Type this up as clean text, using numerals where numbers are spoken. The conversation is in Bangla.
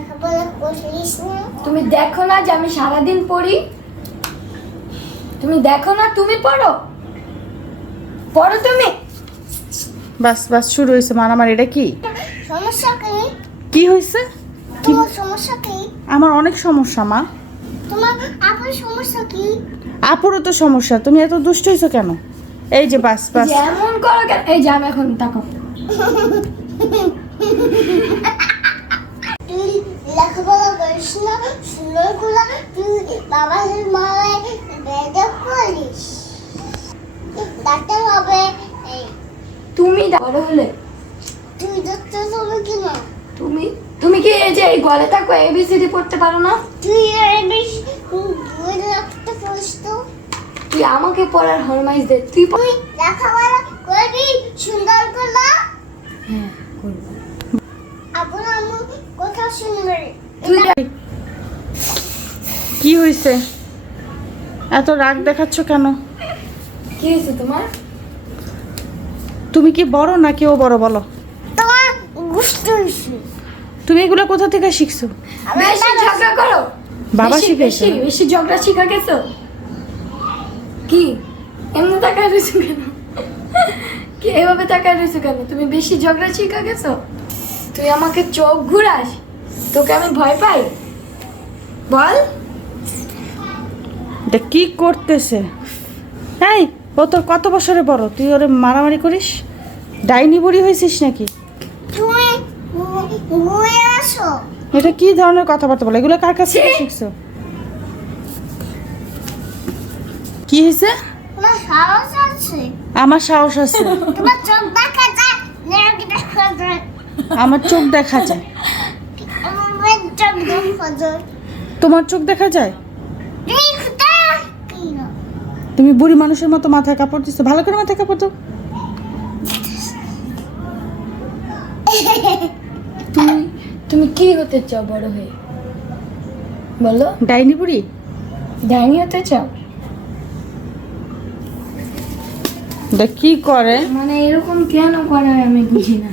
লেখাপড়া করিস না? তুমি দেখো না যে আমি সারাদিন পড়ি? তুমি দেখো না? তুমি পড়ো পড়ো তুমি। বাস বাস শুরু হয়েছে মারামারি। এটা কি সমস্যা কি? কি হয়েছে? তোমার সমস্যা কি? আমার অনেক সমস্যা মা। তোমার আপনার সমস্যা কি? আপুরও তো সমস্যা। তুমি এত দুষ্ট হয়েছো কেন? এই যে বাস বাস। যেমন করো কেন? এই যে আমি এখন তাকো। তুই লেখাপড়া করিস না, সুন্দর করে তুই বাবার মারায় বেদে করিস, ডাক্তার হবে। এই তুমি বড় হলে তুই ডাক্তার হবে কিনা? তুমি তুমি কি এই যে এই গলে থাকো এবিসিডি পড়তে পারো না? তুই আর বেশ বই রাখতে পারিস তো? তুই আমাকে পড়ার হরমাইজ দে। তুই তুই লেখাপড়া করবি সুন্দর করে। হ্যাঁ করবো। আপন আম্মু কথা শুনবে। তুই কি হয়েছে? এত রাগ দেখাচ্ছ কেন? কি হয়েছে তোমার? তুমি কি বড় নাকি ও বড় বলো? তোমার গুষ্ট হয়েছে। তুমি এগুলো কোথা থেকে শিখছো? বেশি ঝগড়া করো। বাবা বেশি- শিখেছে? বেশি বেশি ঝগড়া শিখা গেছো? কি এমনি তাকায় রয়েছো কেন? কি এভাবে তাকায় রয়েছো কেন? তুমি বেশি ঝগড়া শিখা গেছো? তুই আমাকে চোখ ঘুরাস? তোকে আমি ভয় পাই? বল। এটা কি করতেছে? এই ও তোর কত বছরে বড়? তুই ওরে মারামারি করিস? ডাইনি বুড়ি হয়েছিস নাকি? তুমি বই আসো। এটা কি ধরনের কথাবার্তা বলে? এগুলো কার কাছ থেকে শিখছো? কি হয়েছে? তোমার সাহস আছে? আমার সাহস আছে। তোমার চোখ দেখা যায়, নাকি দেখা যায়? আমার চোখ দেখা যায়। আমার মেয়ের চোখ দেখা যায়। তোমার চোখ দেখা যায়? দেখতে কি না? তুমি বুড়ি মানুষের মতো মাথায় কাপড় দিচ্ছ। ভালো করে মাথায় কাপড় দাও। তুমি তুমি কি হতে চাও বড় হয়ে? বলো। ডাইনি বুড়ি? ডাইনি হতে চাও? এটা কি করে? মানে এরকম কেন করে আমি বুঝি না।